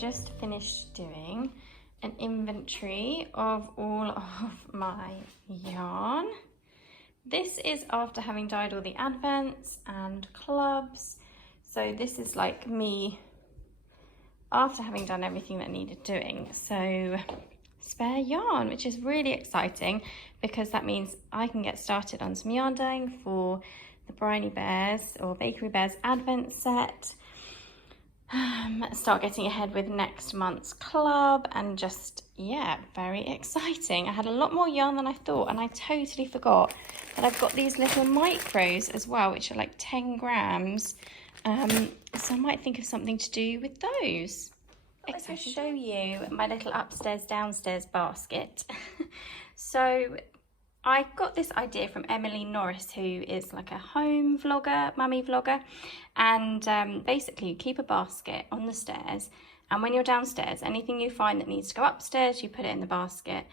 just finished doing an inventory of all of my yarn. This is after having dyed all the advents and clubs. So this is like me after having done everything that needed doing. So spare yarn, which is really exciting because that means I can get started on some yarn dyeing for the Briny Bears or Bakery Bears advent set. Start getting ahead with next month's club, and just, yeah, very exciting. I had a lot more yarn than I thought, and I totally forgot that I've got these little micros as well, which are like 10 grams. So I might think of something to do with those. I'll show you my little upstairs downstairs basket. So I got this idea from Emily Norris, who is like a home vlogger, mummy vlogger, and basically you keep a basket on the stairs, and when you're downstairs, anything you find that needs to go upstairs, you put it in the basket,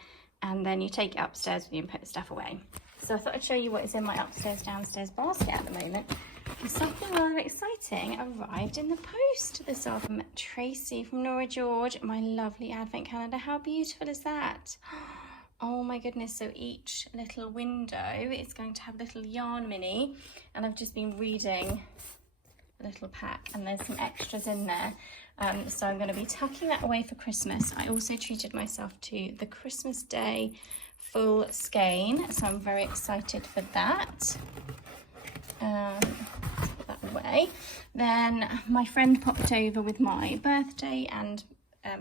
and then you take it upstairs with you and put the stuff away. So I thought I'd show you what is in my upstairs downstairs basket at the moment. And something rather exciting arrived in the post this afternoon. Tracy from Nora George, my lovely advent calendar. How beautiful is that? Oh my goodness, so each little window is going to have a little yarn mini, and I've just been reading the little pack and there's some extras in there. So I'm going to be tucking that away for Christmas. I also treated myself to the Christmas Day full skein, so I'm very excited for that. Put that away. Then my friend popped over with my birthday and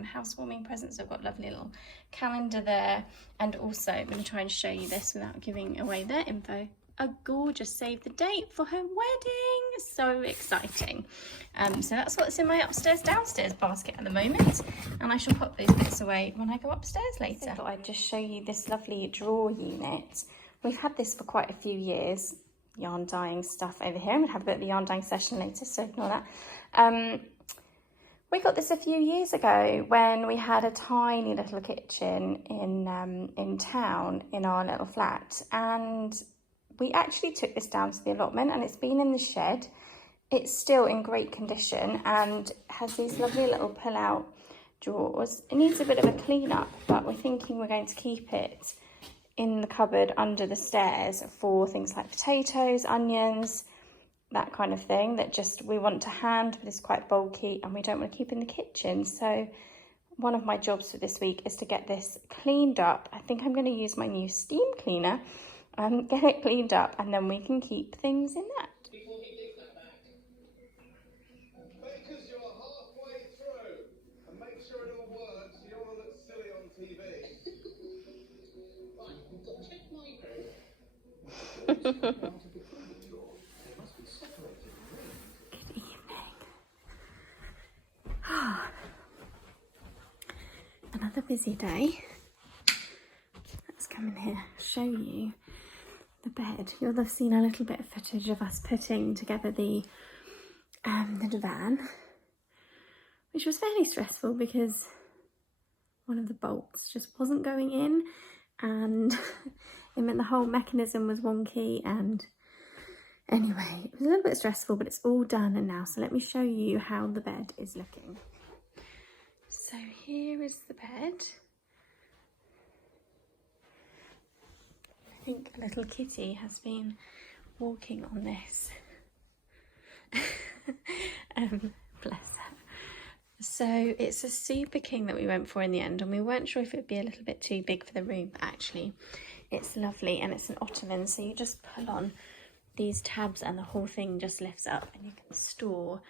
housewarming presents. I've got a lovely little calendar there, and also I'm going to try and show you this without giving away their info. A gorgeous save the date for her wedding. So exciting. So that's what's in my upstairs downstairs basket at the moment, and I shall pop those bits away when I go upstairs later. I thought I'd just show you this lovely drawer unit. We've had this for quite a few years, yarn dyeing stuff over here. I'm gonna have a bit of a yarn dyeing session later, so ignore that. We got this a few years ago when we had a tiny little kitchen in town in our little flat, and we actually took this down to the allotment, and it's been in the shed. It's still in great condition and has these lovely little pull-out drawers. It needs a bit of a clean up, but we're thinking we're going to keep it in the cupboard under the stairs for things like potatoes, onions, that kind of thing that just we want to hand, but it's quite bulky and we don't want to keep in the kitchen. So one of my jobs for this week is to get this cleaned up. I think I'm going to use my new steam cleaner and get it cleaned up, and then we can keep things in that. Because you're halfway through, and make sure it all works. You don't want to look silly on TV. Right, we've got 10 micros. Good evening. Another busy day. Let's come in here, show you the bed. You'll have seen a little bit of footage of us putting together the divan, which was fairly stressful because one of the bolts just wasn't going in, and it meant the whole mechanism was wonky, and anyway, it was a little bit stressful, but it's all done and now. So let me show you how the bed is looking. So here is the bed. I think a little kitty has been walking on this. Bless her. So it's a super king that we went for in the end, and we weren't sure if it would be a little bit too big for the room, but actually it's lovely, and it's an ottoman, so you just pull on these tabs and the whole thing just lifts up, and you can store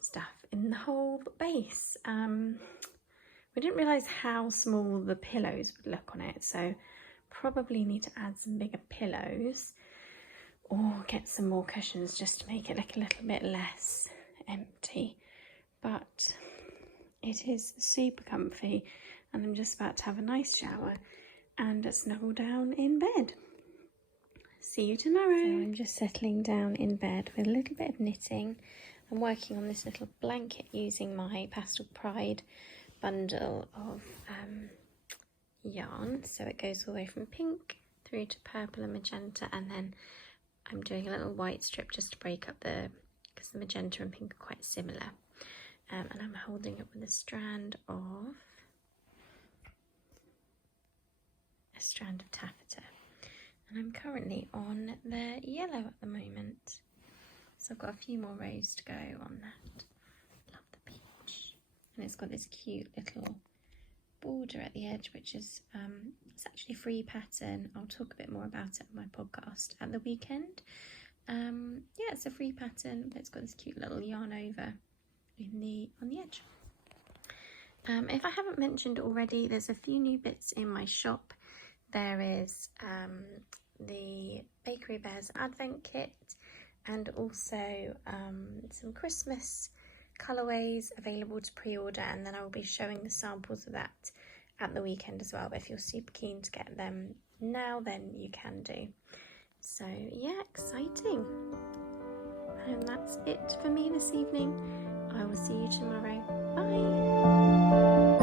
stuff in the whole base. We didn't realise how small the pillows would look on it, so probably need to add some bigger pillows or get some more cushions just to make it look a little bit less empty. But it is super comfy, and I'm just about to have a nice shower and snuggle down in bed. See you tomorrow. So I'm just settling down in bed with a little bit of knitting. I'm working on this little blanket using my Pastel Pride bundle of yarn. So it goes all the way from pink through to purple and magenta, and then I'm doing a little white strip just to break up because the magenta and pink are quite similar. and I'm holding it with a strand of taffeta, and I'm currently on the yellow at the moment, so I've got a few more rows to go on that. Love the peach, and it's got this cute little border at the edge, which is it's actually a free pattern. I'll talk a bit more about it on my podcast at the weekend. Yeah, it's a free pattern, but it's got this cute little yarn over on the edge. If I haven't mentioned already, there's a few new bits in my shop. There is the Bakery Bears Advent Kit, and also some Christmas colourways available to pre-order, and then I will be showing the samples of that at the weekend as well. But if you're super keen to get them now, then you can do. So yeah, exciting. And that's it for me this evening. I will see you tomorrow. Bye.